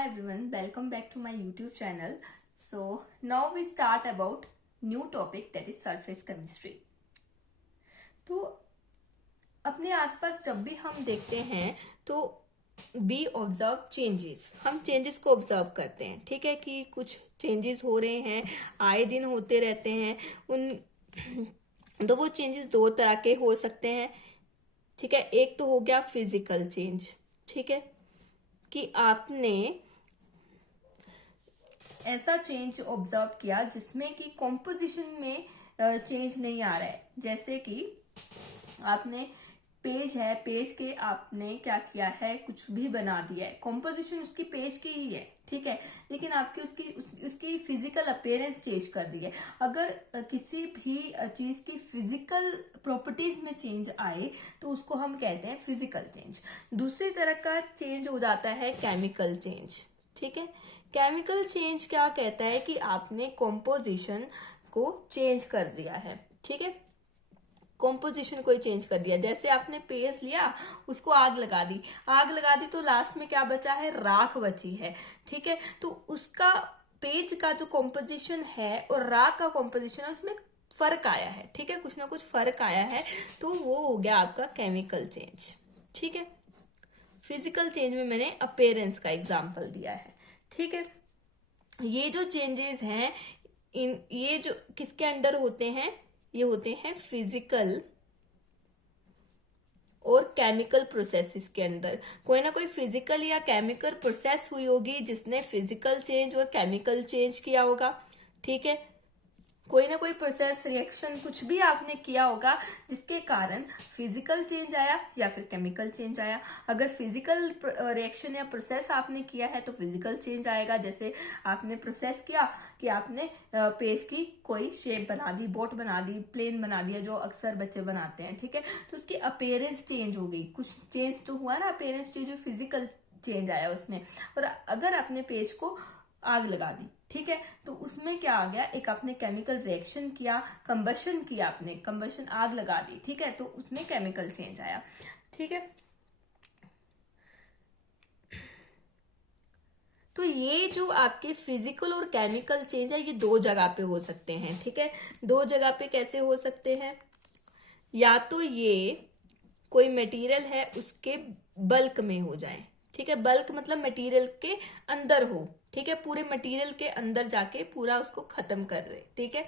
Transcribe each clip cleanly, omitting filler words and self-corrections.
Hi everyone, welcome back to my YouTube channel. So now we start about new topic that is surface chemistry. तो अपने आसपास जब भी हम देखते हैं तो वी ऑब्जर्व चेंजेस, हम चेंजेस को ऑब्जर्व करते हैं. ठीक है कि कुछ चेंजेस हो रहे हैं, आए दिन होते रहते हैं. उन तो वो चेंजेस दो तरह के हो सकते हैं. ठीक है, एक तो हो गया फिजिकल चेंज. ठीक है कि आपने ऐसा चेंज ऑब्जर्व किया जिसमें कि कॉम्पोजिशन में चेंज नहीं आ रहा है. जैसे कि आपने पेज है, पेज के आपने क्या किया है, कुछ भी बना दिया है. कॉम्पोजिशन उसकी पेज की ही है. ठीक है, लेकिन आपकी उसकी फिजिकल अपीयरेंस चेंज कर दी है. अगर किसी भी चीज की फिजिकल प्रॉपर्टीज में चेंज आए तो उसको हम कहते हैं फिजिकल चेंज. दूसरी तरह का चेंज हो जाता है केमिकल चेंज. ठीक है, केमिकल चेंज क्या कहता है कि आपने कॉम्पोजिशन को चेंज कर दिया है. ठीक है, कॉम्पोजिशन को चेंज कर दिया. जैसे आपने पेज लिया, उसको आग लगा दी तो लास्ट में क्या बचा है, राख बची है. ठीक है, तो उसका पेज का जो कॉम्पोजिशन है और राख का कॉम्पोजिशन है उसमें फर्क आया है. ठीक है, कुछ ना कुछ फर्क आया है, तो वो हो गया आपका केमिकल चेंज. ठीक है, फिजिकल चेंज में मैंने अपीयरेंस का एग्जाम्पल दिया है. ठीक है, ये जो चेंजेस हैं ये जो किसके अंडर होते हैं, ये होते हैं फिजिकल और केमिकल प्रोसेसेस के अंदर. कोई ना कोई फिजिकल या केमिकल प्रोसेस हुई होगी जिसने फिजिकल चेंज और केमिकल चेंज किया होगा. ठीक है, कोई ना कोई प्रोसेस, रिएक्शन, कुछ भी आपने किया होगा जिसके कारण फिजिकल चेंज आया या फिर केमिकल चेंज आया. अगर फिजिकल रिएक्शन या प्रोसेस आपने किया है तो फिजिकल चेंज आएगा. जैसे आपने प्रोसेस किया कि आपने पेज की कोई शेप बना दी, बोट बना दी, प्लेन बना दिया, जो अक्सर बच्चे बनाते हैं. ठीक है, तो उसकी अपीयरेंस चेंज हो गई. कुछ चेंज तो हुआ ना, अपीयरेंस चेंज, फिजिकल चेंज आया उसमें. और अगर आपने पेज को आग लगा दी, ठीक है, तो उसमें क्या आ गया, एक आपने केमिकल रिएक्शन किया, कंबशन किया, आपने कंबशन, आग लगा दी. ठीक है, तो उसमें केमिकल चेंज आया. ठीक है, तो ये जो आपके फिजिकल और केमिकल चेंज है ये दो जगह पे हो सकते हैं. ठीक है, दो जगह पे कैसे हो सकते हैं, या तो ये कोई मटेरियल है उसके बल्क में हो जाए. ठीक है, बल्क मतलब मटेरियल के अंदर हो. ठीक है, पूरे मटेरियल के अंदर जाके पूरा उसको खत्म कर दे. ठीक है,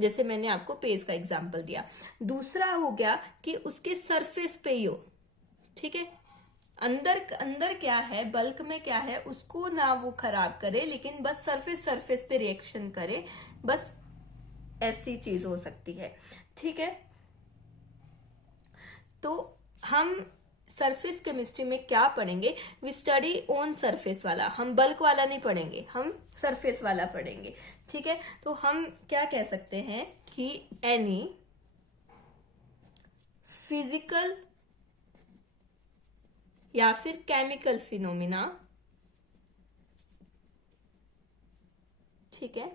जैसे मैंने आपको पेज का एग्जांपल दिया. दूसरा हो गया कि उसके सरफेस पे ही हो. ठीक है, अंदर अंदर क्या है, बल्क में क्या है, उसको ना वो खराब करे, लेकिन बस सरफेस पे रिएक्शन करे, बस ऐसी चीज हो सकती है. ठीक है, तो हम सरफेस केमिस्ट्री में क्या पढ़ेंगे, वी स्टडी ऑन सरफेस वाला, हम बल्क वाला नहीं पढ़ेंगे, हम सरफेस वाला पढ़ेंगे. ठीक है, तो हम क्या कह सकते हैं कि एनी फिजिकल या फिर केमिकल फिनोमिना, ठीक है,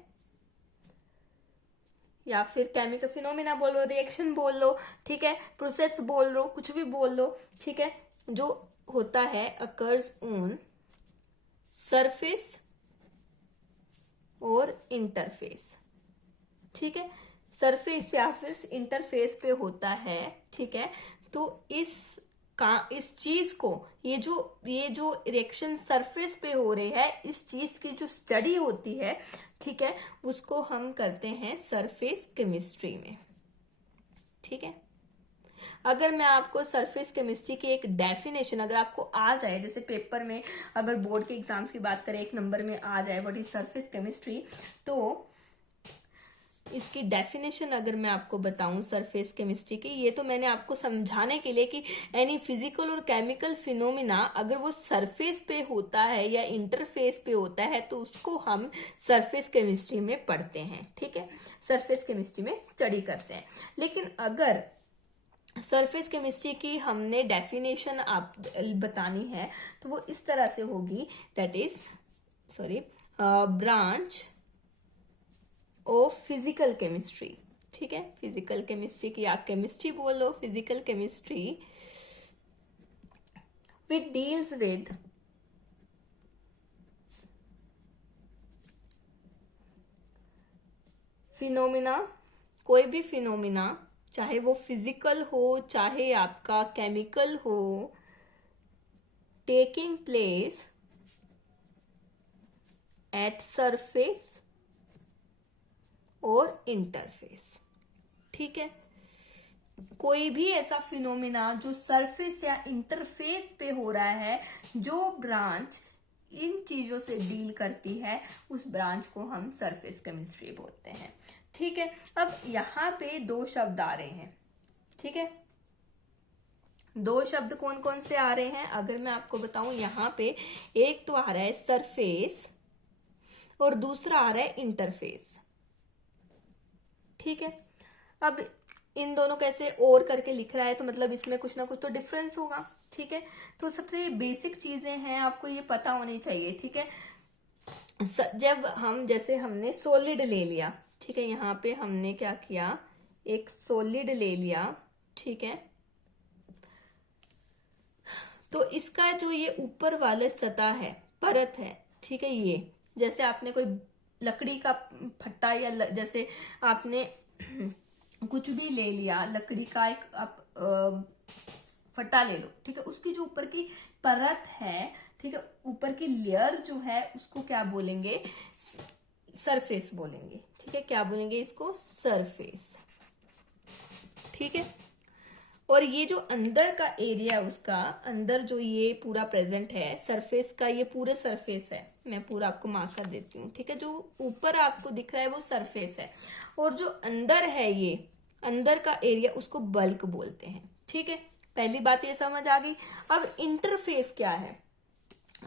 या फिर केमिकल फिनोमिना बोल लो, रिएक्शन बोल लो, ठीक है, प्रोसेस बोल लो, कुछ भी बोल लो. ठीक है, जो होता है अकर्स ऑन सरफेस और इंटरफेस. ठीक है, सरफेस या फिर इंटरफेस पे होता है. ठीक है, तो इस चीज को, ये जो रिएक्शन सरफेस पे हो रही है, इस चीज की जो स्टडी होती है, ठीक है, उसको हम करते हैं सरफेस केमिस्ट्री में. ठीक है, अगर मैं आपको सरफेस केमिस्ट्री की एक डेफिनेशन अगर आपको आ जाए, जैसे पेपर में अगर बोर्ड के एग्जाम्स की बात करें, एक नंबर में आ जाए व्हाट इज सरफेस केमिस्ट्री, तो इसकी डेफिनेशन अगर मैं आपको बताऊं सरफेस केमिस्ट्री की, ये तो मैंने आपको समझाने के लिए कि एनी फिजिकल और केमिकल फिनोमिना अगर वो सरफेस पे होता है या इंटरफेस पे होता है तो उसको हम सरफेस केमिस्ट्री में पढ़ते हैं. ठीक है, सरफेस केमिस्ट्री में स्टडी करते हैं. लेकिन अगर सरफेस केमिस्ट्री की हमने डेफिनेशन आप बतानी है तो वो इस तरह से होगी, that is branch of physical chemistry. ठीक है, फिजिकल केमिस्ट्री की या केमिस्ट्री बोलो, physical chemistry which deals with phenomena, कोई भी फिनोमिना, चाहे वो फिजिकल हो चाहे आपका केमिकल हो, टेकिंग प्लेस एट सरफेस और इंटरफेस। ठीक है, कोई भी ऐसा फिनोमिना जो सरफेस या इंटरफेस पे हो रहा है, जो ब्रांच इन चीजों से डील करती है, उस ब्रांच को हम सरफेस केमिस्ट्री बोलते हैं। ठीक है, अब यहाँ पे दो शब्द आ रहे हैं। ठीक है, दो शब्द कौन कौन से आ रहे हैं अगर मैं आपको बताऊं, यहाँ पे एक तो आ रहा है सरफेस और दूसरा आ रहा है इंटरफेस। ठीक है, अब इन दोनों कैसे और करके लिख रहा है, तो मतलब इसमें कुछ ना कुछ तो डिफरेंस होगा। ठीक है, तो सबसे बेसिक चीजें हैं, आपको ये पता होनी चाहिए। ठीक है, जब हम, जैसे हमने सॉलिड ले लिया, ठीक है, यहाँ पे हमने क्या किया, एक सॉलिड ले लिया। ठीक है, तो इसका जो ये ऊपर वाला सतह है, परत है, ठीक है, ये जैसे आपने कोई लकड़ी का फट्टा या जैसे आपने कुछ भी ले लिया, लकड़ी का एक आप फट्टा ले लो। ठीक है, उसकी जो ऊपर की परत है, ठीक है, ऊपर की लेयर जो है उसको क्या बोलेंगे, सरफेस बोलेंगे। ठीक है, क्या बोलेंगे इसको, सरफेस। ठीक है, और ये जो अंदर का एरिया, उसका अंदर जो ये पूरा प्रेजेंट है सरफेस का, ये पूरे सरफेस है, मैं पूरा आपको मार्क कर देती हूँ। ठीक है, जो ऊपर आपको दिख रहा है वो सरफेस है, और जो अंदर है, ये अंदर का एरिया, उसको बल्क बोलते हैं। ठीक है, पहली बात ये समझ आ गई। अब इंटरफेस क्या है,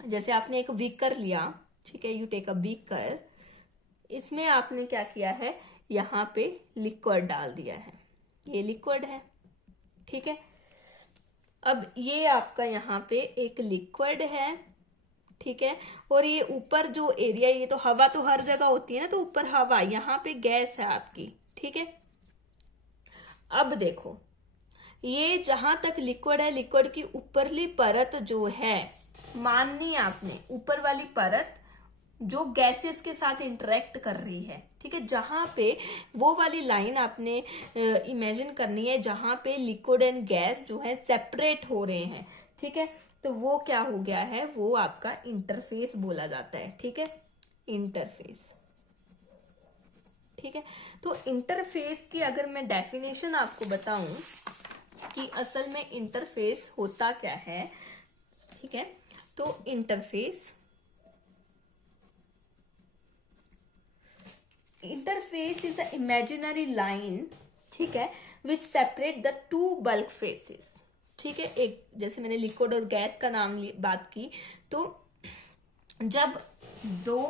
जैसे आपने एक बीकर लिया, ठीक है, यू टेक अ बीकर, इसमें आपने क्या किया है, यहाँ पे लिक्विड डाल दिया है, ये लिक्विड है। ठीक है, अब ये आपका यहाँ पे एक लिक्विड है। ठीक है, और ये ऊपर जो एरिया, ये तो हवा तो हर जगह होती है ना, तो ऊपर हवा, यहाँ पे गैस है आपकी। ठीक है, अब देखो, ये जहां तक लिक्विड है, लिक्विड की ऊपरली परत जो है, माननी आपने ऊपर वाली परत जो गैसेस के साथ इंटरेक्ट कर रही है। ठीक है, जहां पे वो वाली लाइन आपने इमेजिन करनी है, जहां पे लिक्विड एंड गैस जो है सेपरेट हो रहे हैं। ठीक है, तो वो क्या हो गया है, वो आपका इंटरफेस बोला जाता है। ठीक है, इंटरफेस। ठीक है, तो इंटरफेस की अगर मैं डेफिनेशन आपको बताऊं कि असल में इंटरफेस होता क्या है, ठीक है, तो interface is the imaginary line, ठीक है, which separate the two bulk phases। ठीक है, एक जैसे मैंने लिक्विड और गैस का नाम बात की, तो जब दो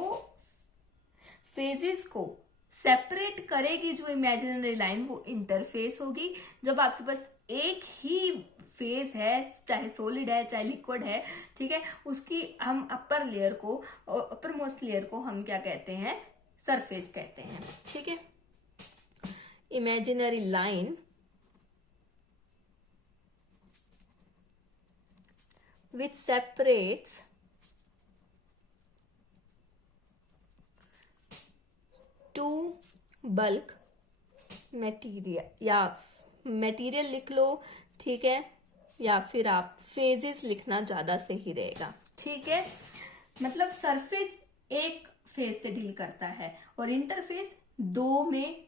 फेजेस को सेपरेट करेगी जो इमेजिनरी लाइन, वो इंटरफेस होगी। जब आपके पास एक ही फेज है, चाहे सॉलिड है चाहे लिक्विड है, ठीक है, उसकी हम अपर लेयर को, अपर मोस्ट लेयर को हम क्या कहते हैं, सरफेस कहते हैं। ठीक है, imaginary line which separates two bulk material, या मटेरियल लिख लो, ठीक है, या फिर आप फेजेस लिखना ज्यादा सही रहेगा। ठीक है, मतलब सरफेस एक फेज से डील करता है और इंटरफेस दो में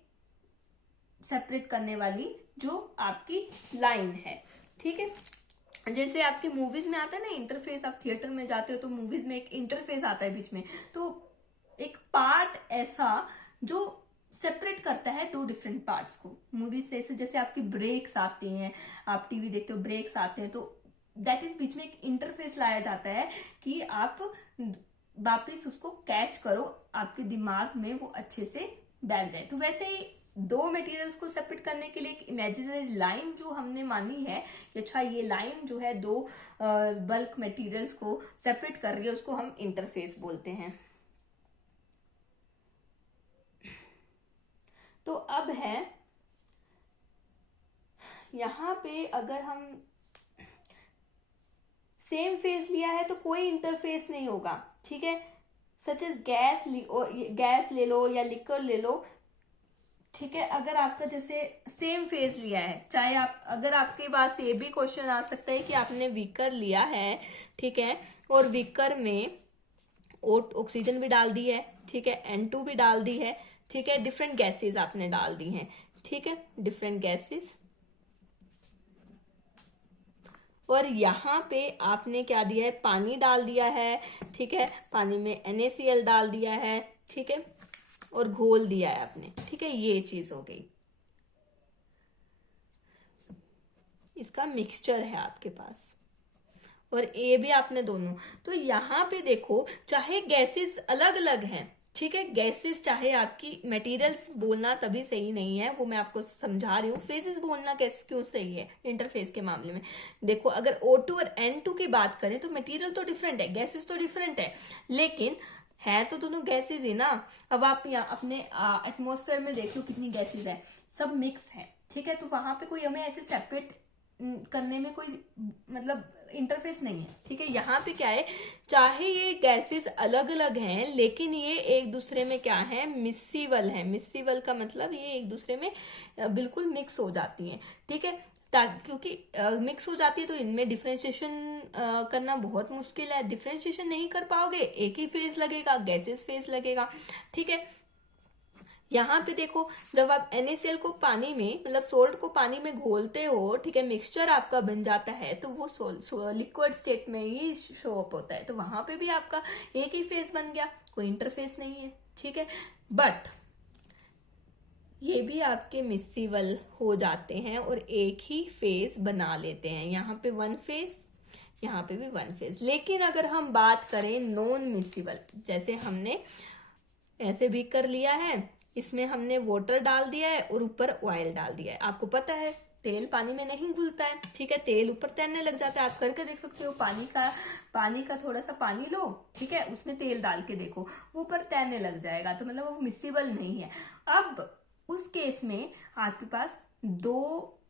सेपरेट करने वाली जो आपकी लाइन है। ठीक है, जैसे आपकी मूवीज में आता है ना इंटरफेस, आप थिएटर में जाते हो तो मूवीज में एक इंटरफेस आता है बीच में, तो एक पार्ट ऐसा जो सेपरेट करता है दो डिफरेंट पार्ट्स को मूवीज से। जैसे आपकी ब्रेक्स आती हैं, आप टीवी देखते हो, ब्रेक्स आते हैं, तो दैट इज बीच में एक इंटरफेस लाया जाता है कि आप वापिस उसको कैच करो, आपके दिमाग में वो अच्छे से बैठ जाए। तो वैसे ही दो मटेरियल्स को सेपरेट करने के लिए एक इमेजिनरी लाइन जो हमने मानी है कि अच्छा ये लाइन जो है दो बल्क मटेरियल्स को सेपरेट कर रही है, उसको हम इंटरफेस बोलते हैं। तो अब है यहां पे, अगर हम सेम फेज लिया है तो कोई इंटरफेस नहीं होगा। ठीक है, सच एज गैस ले लो या लिक्विड ले लो, ठीक है, अगर आपका जैसे सेम फेज लिया है, चाहे आप, अगर आपके पास ये भी क्वेश्चन आ सकता है कि आपने बीकर लिया है, ठीक है, और बीकर में ऑक्सीजन भी डाल दी है, ठीक है, N2 भी डाल दी है, ठीक है, डिफरेंट गैसेस आपने डाल दी हैं, ठीक है, डिफरेंट गैसेस, और यहाँ पे आपने क्या दिया है, पानी डाल दिया है, ठीक है, पानी में NaCl डाल दिया है, ठीक है, और घोल दिया है आपने, ठीक है, ये चीज हो गई, इसका मिक्सचर है आपके पास, और ए भी आपने दोनों। तो यहाँ पे देखो, चाहे गैसेस अलग अलग हैं, ठीक है, गैसेस चाहे आपकी, मटेरियल्स बोलना तभी सही नहीं है, वो मैं आपको समझा रही हूँ, फेजेस बोलना कैसे क्यों सही है इंटरफेस के मामले में। देखो, अगर O2 और N2 की बात करें तो मटेरियल तो डिफरेंट है, गैसेस तो डिफरेंट है, लेकिन है तो दोनों गैसेस ही ना। अब आप यहाँ अपने एटमॉस्फेयर में देख लो कितनी गैसेस है, सब मिक्स है, ठीक है, तो वहां पे कोई हमें ऐसे सेपरेट करने में कोई मतलब इंटरफेस नहीं है, ठीक है। यहाँ पे क्या है, चाहे ये गैसेस अलग अलग हैं, लेकिन ये एक दूसरे में क्या है, मिक्सिबल है। मिक्सिबल का मतलब ये एक दूसरे में बिल्कुल मिक्स हो जाती हैं, ठीक है, क्योंकि मिक्स हो जाती है तो इनमें डिफ्रेंशिएशन करना बहुत मुश्किल है, डिफ्रेंशिएशन नहीं कर पाओगे, एक ही फेज लगेगा, गैसेस फेज लगेगा, ठीक है। यहाँ पे देखो, जब आप NaCl को पानी में, मतलब सोल्ट को पानी में घोलते हो, ठीक है, मिक्सचर आपका बन जाता है, तो वो लिक्विड स्टेट में ही शो अप होता है, तो वहां पे भी आपका एक ही फेज बन गया, कोई इंटरफेस नहीं है, ठीक है। बट ये भी आपके मिक्सिबल हो जाते हैं और एक ही फेज बना लेते हैं, यहाँ पे वन फेज, यहाँ पे भी वन फेज। लेकिन अगर हम बात करें नॉन मिक्सिबल, जैसे हमने ऐसे भी कर लिया है, इसमें हमने वाटर डाल दिया है और ऊपर ऑयल डाल दिया है, आपको पता है तेल पानी में नहीं घुलता है, ठीक है, तेल ऊपर तैरने लग जाता है, आप करके देख सकते हो, पानी का थोड़ा सा पानी लो, ठीक है, उसमें तेल डाल के देखो, वो ऊपर तैरने लग जाएगा, तो मतलब वो मिक्सिबल नहीं है। अब उस केस में आपके पास दो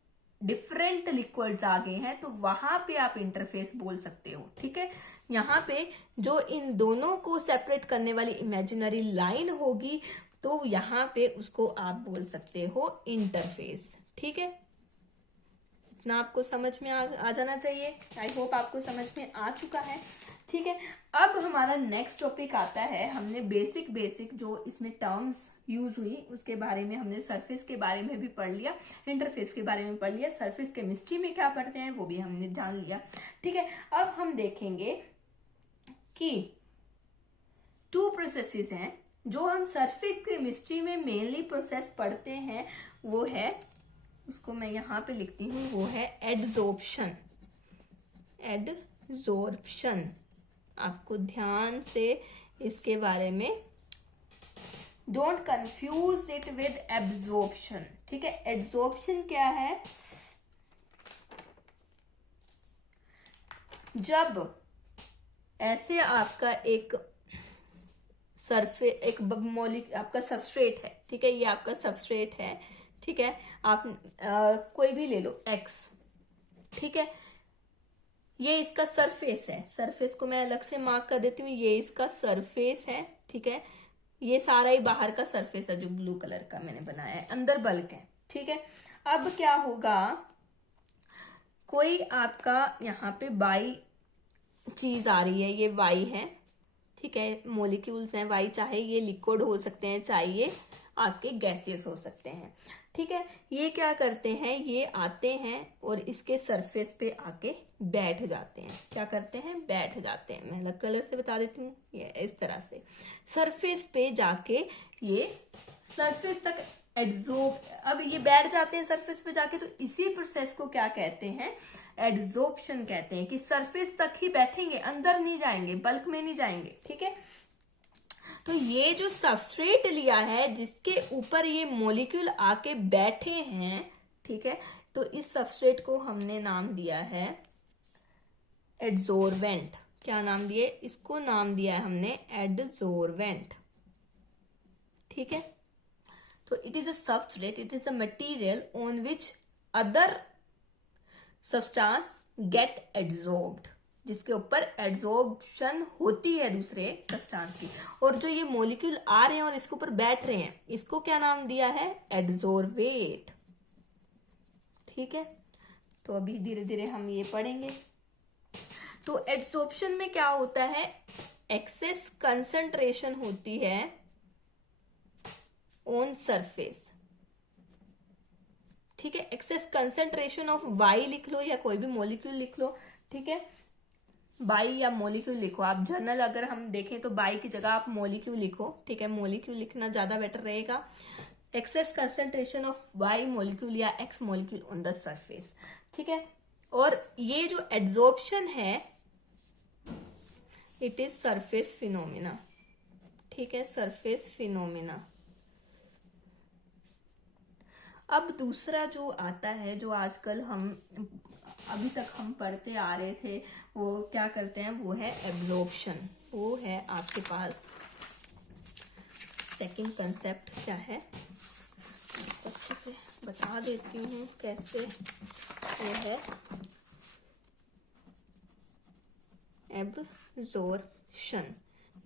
डिफरेंट लिक्विड्स आ गए हैं, तो वहां पे आप इंटरफेस बोल सकते हो, ठीक है। यहाँ पे जो इन दोनों को सेपरेट करने वाली इमेजिनरी लाइन होगी, तो यहाँ पे उसको आप बोल सकते हो इंटरफेस, ठीक है। इतना आपको समझ में आ जाना चाहिए, आई होप आपको समझ में आ चुका है, ठीक है। अब हमारा नेक्स्ट टॉपिक आता है, हमने बेसिक जो इसमें टर्म्स यूज हुई उसके बारे में, हमने सरफेस के बारे में भी पढ़ लिया, इंटरफेस के बारे में पढ़ लिया, सरफेस केमिस्ट्री में क्या पढ़ते हैं वो भी हमने जान लिया, ठीक है। अब हम देखेंगे कि टू प्रोसेसेस हैं जो हम सरफेस केमिस्ट्री में मेनली प्रोसेस पढ़ते हैं, वो है, उसको मैं यहाँ पे लिखती हूँ, वो है एडजॉर्प्शन। एडजॉर्प्शन, आपको ध्यान से इसके बारे में, don't confuse it with absorption, ठीक है। एडजॉर्प्शन क्या है, जब ऐसे आपका एक एक आपका सबस्ट्रेट है, ठीक है, ये आपका सबस्ट्रेट है, ठीक है, आप कोई भी ले लो X, ठीक है, ये इसका सरफेस है, सरफेस को मैं अलग से मार्क कर देती हूँ, ये इसका सरफेस है, ठीक है, ये सारा ही बाहर का सरफेस है जो ब्लू कलर का मैंने बनाया है, अंदर बल्क है, ठीक है। अब क्या होगा, कोई आपका यहाँ पे बाई चीज आ रही है, ये वाई है, ठीक है, मॉलिक्यूल्स हैं वाई, चाहे ये लिक्विड हो सकते हैं, चाहे ये आपके गैसियस हो सकते हैं, ठीक है। ये क्या करते हैं, ये आते हैं और इसके सरफेस पे आके बैठ जाते हैं, क्या करते हैं, बैठ जाते हैं, मैं अलग कलर से बता देती हूँ, ये इस तरह से सरफेस पे जाके ये सरफेस तक एड्जॉर्ब, अब ये बैठ जाते हैं सरफेस पे जाके, तो इसी प्रोसेस को क्या कहते हैं, एड्जॉर्प्शन कहते हैं, कि सरफेस तक ही बैठेंगे, अंदर नहीं जाएंगे, बल्क में नहीं जाएंगे, ठीक है। तो ये जो सबस्ट्रेट लिया है जिसके ऊपर ये मॉलिक्यूल आके बैठे हैं, ठीक है, तो इस सबस्ट्रेट को हमने नाम दिया है एडजोर्वेंट। क्या नाम दिए इसको, नाम दिया है हमने एडजोर्वेंट, ठीक है। तो it is a substrate, it is a material on which other substance get adsorbed, जिसके ऊपर एड्सॉर्प्शन होती है दूसरे सब्सटेंस की, और जो ये मॉलिक्यूल आ रहे हैं और इसके ऊपर बैठ रहे हैं, इसको क्या नाम दिया है? एड्सॉर्बेट। ठीक है, तो अभी धीरे धीरे हम ये पढ़ेंगे। तो एड्सॉर्प्शन में क्या होता है? एक्सेस कंसंट्रेशन होती है ऑन सरफेस। ठीक है, एक्सेस कंसंट्रेशन ऑफ वाई लिख लो या कोई भी मॉलिक्यूल लिख लो। ठीक है, बाई या मॉलिक्यूल लिखो आप। जर्नल अगर हम देखें तो बाई की जगह आप मॉलिक्यूल लिखो। ठीक है, मॉलिक्यूल लिखना ज्यादा बेटर रहेगा। Excess concentration of Y molecule या X molecule on the surface. ठीक है, और ये जो एड्सॉर्प्शन है इट इज सरफेस फिनोमिना। ठीक है, सरफेस फिनोमिना। अब दूसरा जो आता है, जो आजकल हम अभी तक हम पढ़ते आ रहे थे, वो क्या करते हैं? वो है एब्जॉर्प्शन। वो है आपके पास सेकंड कंसेप्ट क्या है, अच्छे से बता देती हूँ कैसे वो है एब्जॉर्प्शन,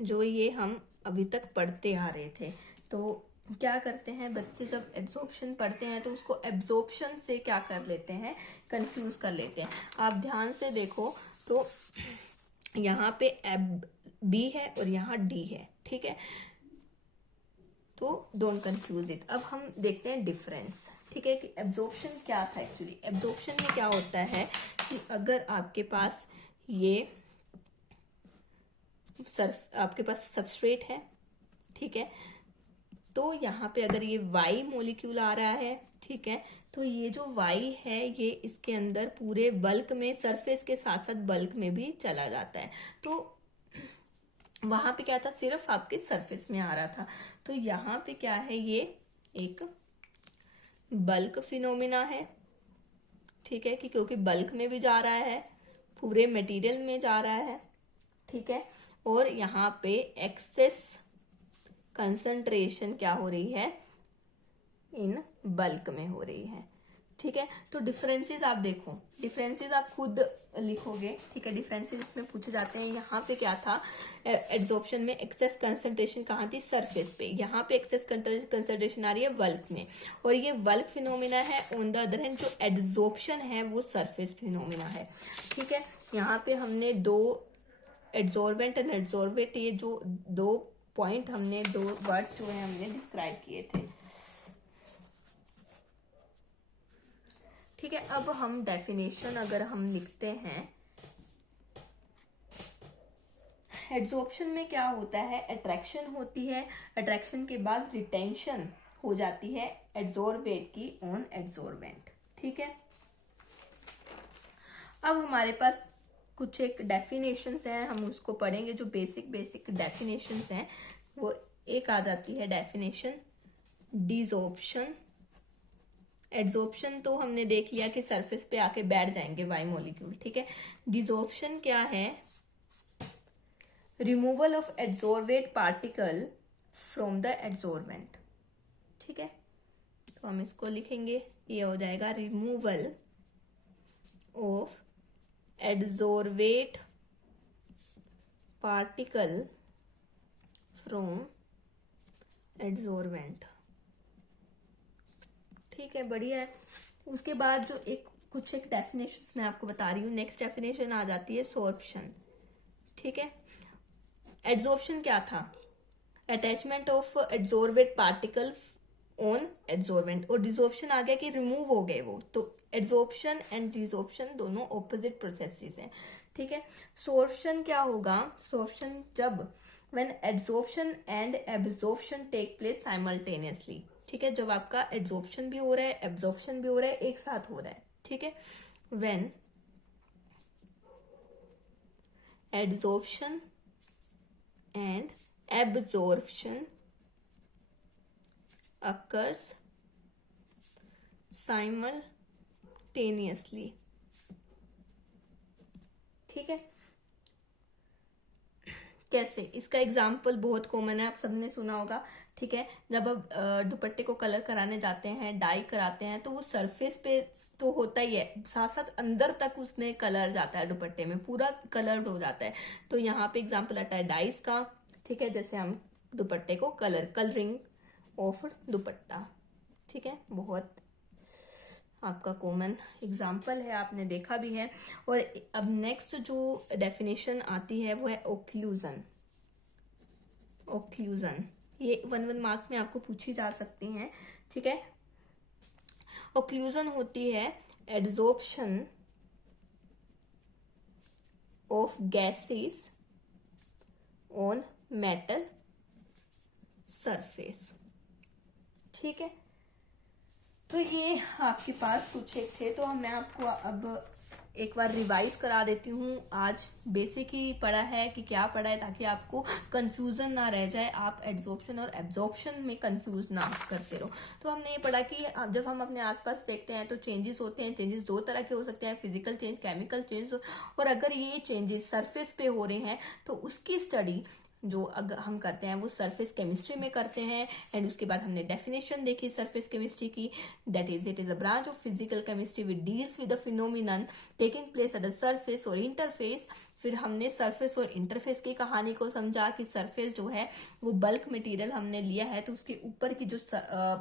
जो ये हम अभी तक पढ़ते आ रहे थे। तो क्या करते हैं बच्चे, जब एब्जॉर्प्शन पढ़ते हैं तो उसको एब्जॉर्प्शन से क्या कर लेते हैं? कंफ्यूज कर लेते हैं। आप ध्यान से देखो तो यहाँ पे एब बी है और यहाँ डी है। ठीक है, तो डोंट कंफ्यूज इट। अब हम देखते हैं डिफरेंस। ठीक है, कि एब्जॉर्प्शन क्या था एक्चुअली। एब्जॉर्प्शन में क्या होता है कि अगर आपके पास ये आपके पास सबस्ट्रेट है, ठीक है, तो यहाँ पे अगर ये वाई मॉलिक्यूल आ रहा है, ठीक है, तो ये जो वाई है ये इसके अंदर पूरे बल्क में, सरफेस के साथ साथ बल्क में भी चला जाता है। तो वहां पे क्या था? सिर्फ आपके सरफेस में आ रहा था। तो यहाँ पे क्या है? ये एक बल्क फिनोमिना है। ठीक है, कि क्योंकि बल्क में भी जा रहा है, पूरे मटेरियल में जा रहा है। ठीक है, और यहाँ पे एक्सेस कंसंट्रेशन क्या हो रही है? इन बल्क में हो रही है। ठीक है, तो डिफरेंसेस आप देखो, डिफरेंसेस आप खुद लिखोगे। ठीक है, डिफरेंसेस इसमें पूछे जाते हैं। यहाँ पे क्या था? एड्सॉर्प्शन में एक्सेस कंसंट्रेशन कहाँ थी? सरफेस पे। यहाँ पे एक्सेस कंसंट्रेशन आ रही है बल्क में, और ये बल्क फिनोमिना है। ऑन द अदर हैंड जो एड्सॉर्प्शन है वो सरफेस फिनोमिना है। ठीक है, यहाँ पे हमने दो एड्सॉर्बेंट एंड एड्सॉर्बेट, ये जो दो पॉइंट हमने, दो वर्ड्स जो है हमने डिस्क्राइब किए थे। ठीक है, अब हम डेफिनेशन अगर हम लिखते हैं, एड्सॉर्प्शन में क्या होता है? अट्रैक्शन होती है, अट्रैक्शन के बाद रिटेंशन हो जाती है एड्सॉर्बेट की ऑन एड्सॉर्बेंट। ठीक है, अब हमारे पास कुछ एक डेफिनेशंस हैं, हम उसको पढ़ेंगे। जो बेसिक डेफिनेशंस हैं वो एक आ जाती है डेफिनेशन डिसॉर्प्शन। एड्सॉर्प्शन तो हमने देख लिया कि सरफेस पे आके बैठ जाएंगे वाई मॉलिक्यूल। ठीक है, डिसॉर्प्शन क्या है? Removal of adsorbate particle from the adsorbent. ठीक है, तो हम इसको लिखेंगे, ये हो जाएगा removal of adsorbate particle from adsorbent. ठीक है, बढ़िया है। उसके बाद जो कुछ एक डेफिनेशंस मैं आपको बता रही हूँ। नेक्स्ट डेफिनेशन आ जाती है सोर्प्शन। ठीक है, एड्सॉर्प्शन क्या था? Attachment of adsorbate particle on adsorbent, और डिसॉर्प्शन आ गया कि रिमूव हो गए वो। तो एड्सॉर्प्शन एंड डिसॉर्प्शन दोनों ऑपोजिट प्रोसेसेस हैं। ठीक है, सोर्प्शन क्या होगा? सोर्प्शन जब when adsorption and absorption take place simultaneously. ठीक है, जब आपका एड्सॉर्प्शन भी हो रहा है, एब्जॉर्प्शन भी हो रहा है, एक साथ हो रहा है। ठीक है, when adsorption and absorption occurs simultaneously। ठीक है, कैसे, इसका एग्जाम्पल बहुत कॉमन है, आप सबने सुना होगा, ठीक है। जब आप दुपट्टे को कलर कराने जाते हैं, डाई कराते हैं, तो वो सरफेस पे तो होता ही है, साथ साथ अंदर तक उसमें कलर जाता है, दुपट्टे में पूरा कलर्ड हो जाता है। तो यहाँ पे एग्जाम्पल आता है डाइस का, ठीक है, जैसे हम दुपट्टे को कलरिंग ऑफ दुपट्टा, ठीक है, बहुत आपका कॉमन एग्जाम्पल है, आपने देखा भी है। और अब नेक्स्ट जो डेफिनेशन आती है वो है ओक्लूजन। ओक्लूजन ये 1 मार्क में आपको पूछी जा सकती हैं, ठीक है। ओक्लूजन होती है adsorption of gases on metal surface, ठीक है। तो ये आपके पास कुछ एक थे, तो मैं आपको अब एक बार रिवाइज करा देती हूँ। आज बेसिक ही पढ़ा है कि क्या पढ़ा है, ताकि आपको कंफ्यूजन ना रह जाए, आप एड्सॉर्प्शन और एब्जॉर्प्शन में कंफ्यूज ना करते रहो। तो हमने ये पढ़ा कि जब हम अपने आसपास देखते हैं तो चेंजेस होते हैं। चेंजेस 2 तरह के हो सकते हैं, फिजिकल चेंज, केमिकल चेंज। और अगर ये चेंजेस सरफेस पे हो रहे हैं तो उसकी स्टडी जो अगर हम करते हैं वो सरफेस केमिस्ट्री में करते हैं। एंड उसके बाद हमने डेफिनेशन देखी सरफेस केमिस्ट्री की, that is it is a branch of physical chemistry which deals with the phenomenon taking place at the surface और इंटरफेस। फिर हमने सरफेस और इंटरफेस की कहानी को समझा कि सरफेस जो है वो बल्क मटेरियल हमने लिया है, तो उसके ऊपर की जो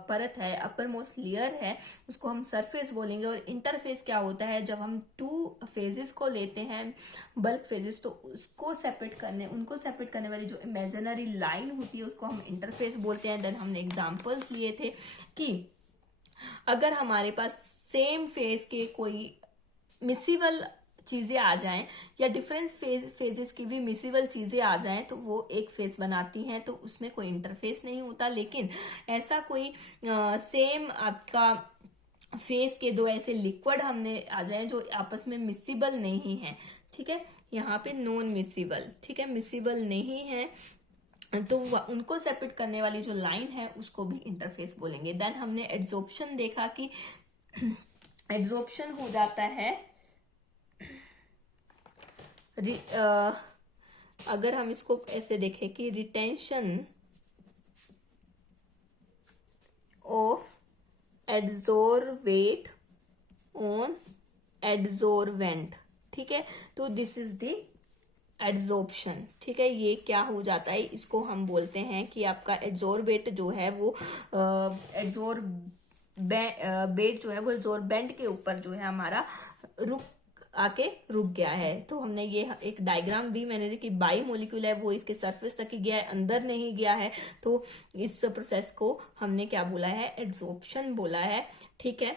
परत है, अपर मोस्ट लेयर है, उसको हम सरफेस बोलेंगे। और इंटरफेस क्या होता है, जब हम 2 फेजेस को लेते हैं, बल्क फेजेस, तो उनको सेपरेट करने वाली जो इमेजिनरी लाइन होती है उसको हम इंटरफेस बोलते हैं। देन हमने एग्जांपल्स लिए थे कि अगर हमारे पास सेम फेज के कोई मिसिबल चीजें आ जाएं या डिफरेंट फेजेस की भी मिसिबल चीजें आ जाएं तो वो एक फेज बनाती हैं, तो उसमें कोई इंटरफेस नहीं होता। लेकिन ऐसा कोई सेम आपका फेस के 2 ऐसे लिक्विड हमने आ जाए जो आपस में मिसिबल नहीं है, ठीक है, यहाँ पे नॉन मिसिबल, ठीक है, मिसिबल नहीं है, तो उनको सेपरेट करने वाली जो लाइन है उसको भी इंटरफेस बोलेंगे। देन हमने एड्सॉर्प्शन देखा कि एड्सॉर्प्शन हो जाता है अगर हम इसको ऐसे देखें कि रिटेंशन ऑफ एड्सोर्वेट ऑन एड्सोर्वेंट, ठीक है। तो दिस इज द एड्सॉर्प्शन, ठीक है। ये क्या हो जाता है, इसको हम बोलते हैं कि आपका एड्सोर्बेट जो है वो एड्सोर्बेट जो है वो एड्सोर्बेंट के ऊपर जो है हमारा रुक गया है। तो हमने ये एक डायग्राम भी मैंने देखी, बाई मोलिक्यूल है वो इसके सरफेस तक ही गया है, अंदर नहीं गया है, तो इस प्रोसेस को हमने क्या बोला है, एड्सॉर्प्शन बोला है, ठीक है।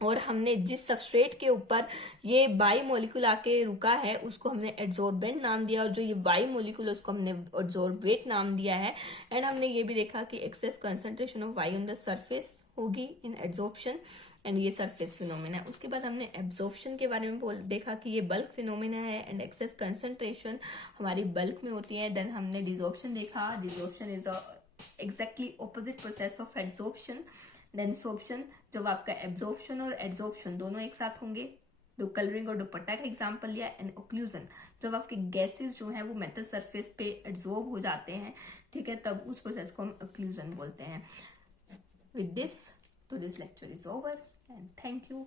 और हमने जिस सबस्ट्रेट के ऊपर ये बाई मोलिक्यूल आके रुका है उसको हमने एड्सोर्बेंट नाम दिया, और जो ये बाई मोलिक्यूल उसको हमने एड्सोर्बेट नाम दिया है। एंड हमने ये भी देखा कि excess concentration of Y on the surface होगी इन एड्सॉर्प्शन, एंड ये सरफेस फिनोमेना है। उसके बाद हमने एब्जॉर्प्शन के बारे में देखा कि ये बल्क फिनोमेना है एंड एक्सेस कंसंट्रेशन हमारी बल्क में होती है। देन हमने डिसॉर्प्शन देखा, desorption is exactly opposite process of absorption. Then absorption, जब आपका एब्जॉर्प्शन और एड्सॉर्प्शन दोनों एक साथ होंगे, तो कलरिंग और दुपट्टा का एग्जांपल लिया। एंड ओक्लूजन, जब आपके गैसेस जो हैं वो मेटल सरफेस पे एड्सॉर्ब हो जाते हैं, ठीक है, तब उस प्रोसेस को हम ओक्लूजन बोलते हैं। With this, today's lecture is over and thank you.